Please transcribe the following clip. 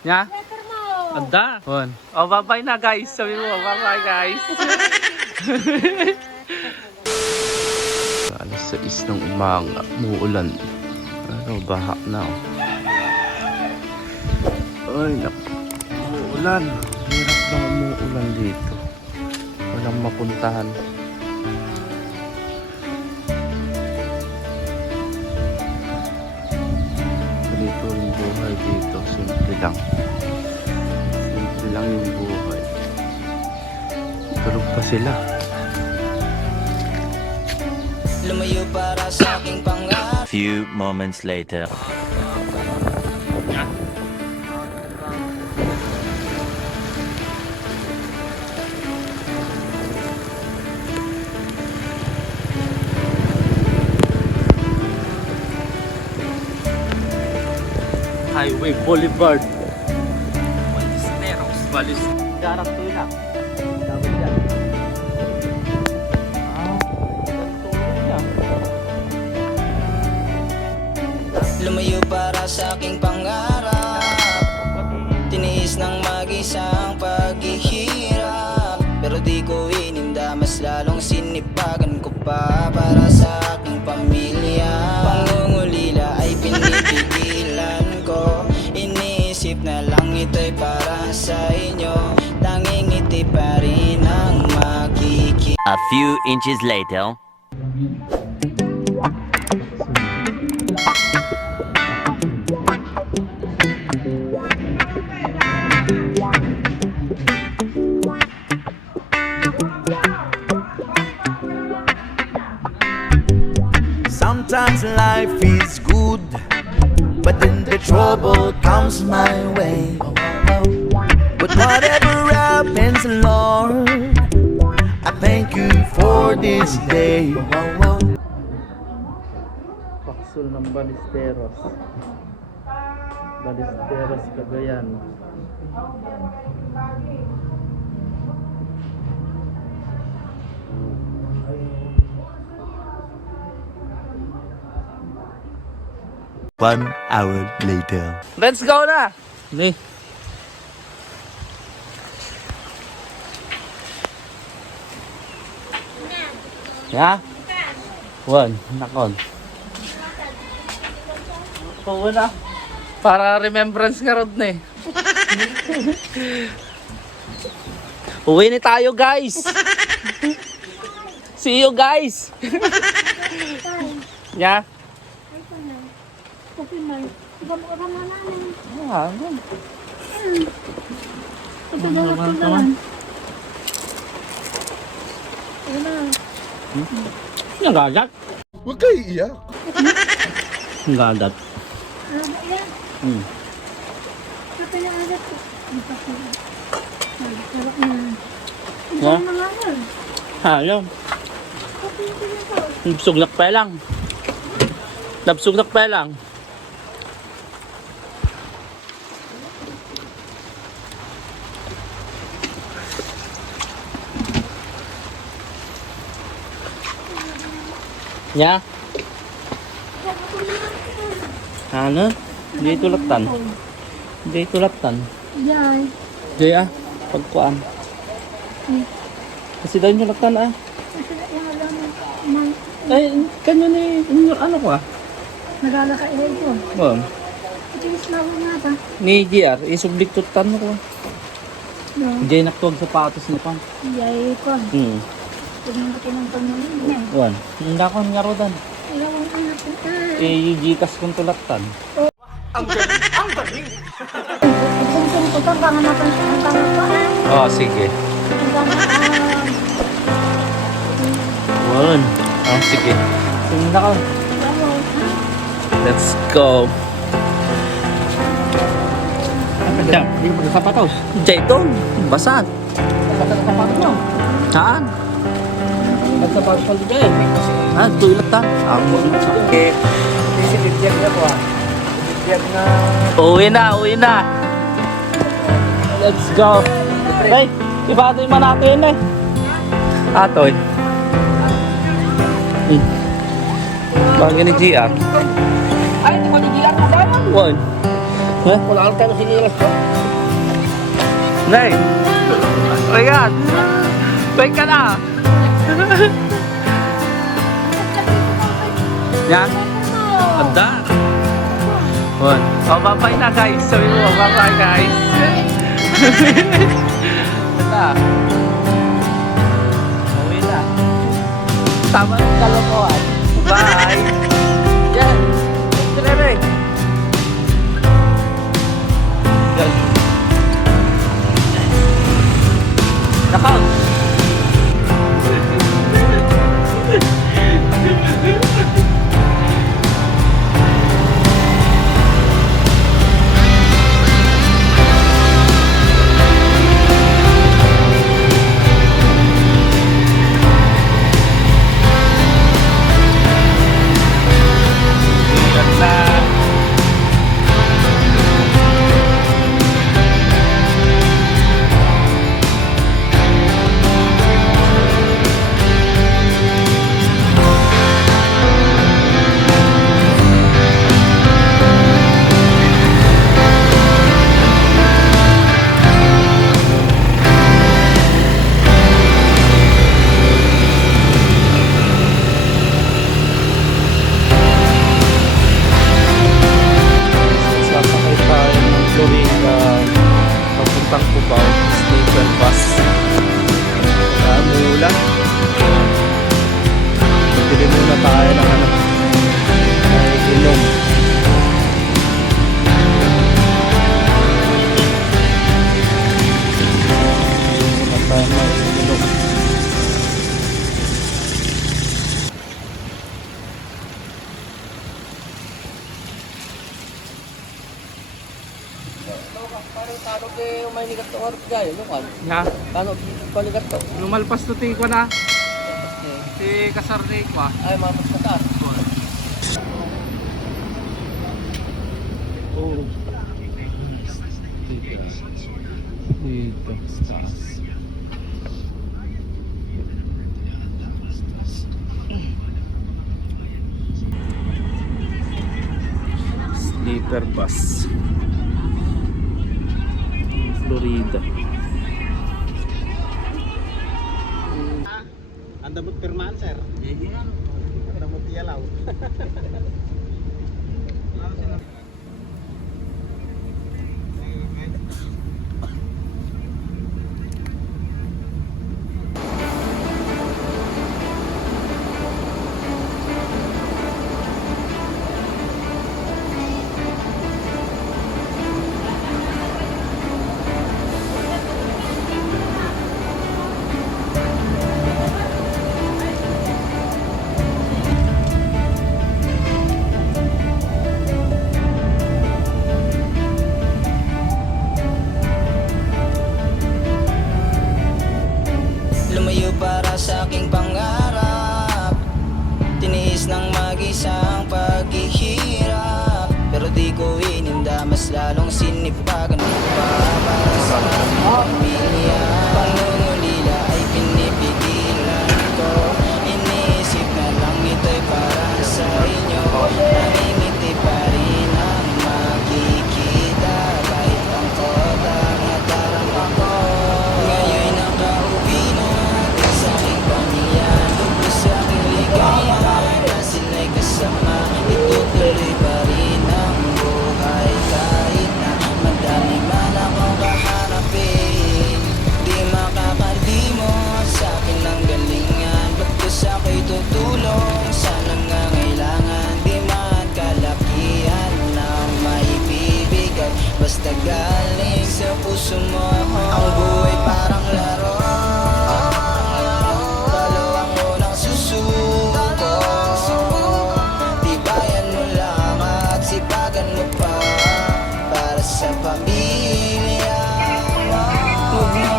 Nya? Letter mo. Anda. Oh, bye-bye na guys. Sabi mo, bye-bye guys. Alas 6 ng umaga, muulan. Ano, baha na. oh. Ay, naku. Umuulan. Hirap na umuulan dito. Walang mapuntahan. Lang. Simple lang yung buhay. Tulog pa sila. Lumayo para sa aking pangarap Few moments later. Highway Boulevard. Balisteros. Balis. Garang tuna. Sabi yan. Ah. Lumayo para sa aking pangarap Tiniis ng mag-isang paghihirap Pero di ko ininda Mas lalong sinipagan ko pa Para sa ito'y para sa inyo Tanging pa rin ang makikita A few inches later. Sometimes life is good, but then the trouble comes my way. But whatever happens, Lord, I thank you for this day. Paksul ng Balisteros. Balisteros, Cagayan. One hour later. Let's go na! Ni. Ya? One, nakon. Puwa na. Para remembrance nga rod na eh. Uwi ni tayo guys! See you guys! ya? Ko na. Okay, man. Iba-iba na namin. Ah, ano? Ito daw Naman, ako naman. Ayun na. Yung gagat. Huwag kayo iiyak. Yung gagat. Ano ba yan? Hmm. Kape na agad ko. Ang kape. Ay, sarap na. Dami na nga nun. Ayaw. Kape na din ako. Nabsog na pa lang. Nabsog na pa lang. Ya? Ano? Hindi tulatan. Hindi tulatan. Yan. Hindi ah. Pagkuan. Kasi daw yung tulatan ah. Yung Ay, kanyo ni, inyo, ano ko ah? naglalakailan ko. Bon. Itinis na ako nga ta. Ni GR, isublik tutan ko. No. Hindi naktuwag sapatos ni pang. Yay ko. Hmm. Tignan ko ng pamilya niya. Wan. Hindi ako nga rodan. Ilaw ang anak ko. Ah. Eh, yung Gcash kong tulatan. Isinsin ko ito, baka napan ang kamay ko. Ah. Oh, sige. Baka, ah, Wan. Oh, sige. Tingnan ako. ah. Let's go. Jam. Hindi mo magsapatos. Jayton. Basag. Magsapatos mo. Saan? Magsapatos ka dito eh. Ah, tulatan. Ako. Eh, hindi si Bibiyag na ko ah. Bibiyag na... Uwi na, uwi na. Let's go. Hey, ibatoy man natin eh. Atoy. Hmm. Bagay ni GR. Ay, di ko ni GR na One. Ha? Wala kang tayo sinilas ko. Nay! Oh my God! Balik ka na! Yan! Ganda! One. Oh, bye na guys! Sabi mo, bye guys! Ganda! Uwi na. Tama ng kalokohan. Bye! Ano kan? Nga, Tanong paligat to. lumalpas to ko na. Si Kasarnik pa. Ay, mapas ka taas. Oh. Dito. Taas. Sleeper bus. Florida. Anda mo pirmaan, sir? Anda mo tiyalaw. Sa aking pangarap. Tiniis ng mag-isang paghihirap. Pero di ko ininda Mas lalong sinipagan pa Para Apple.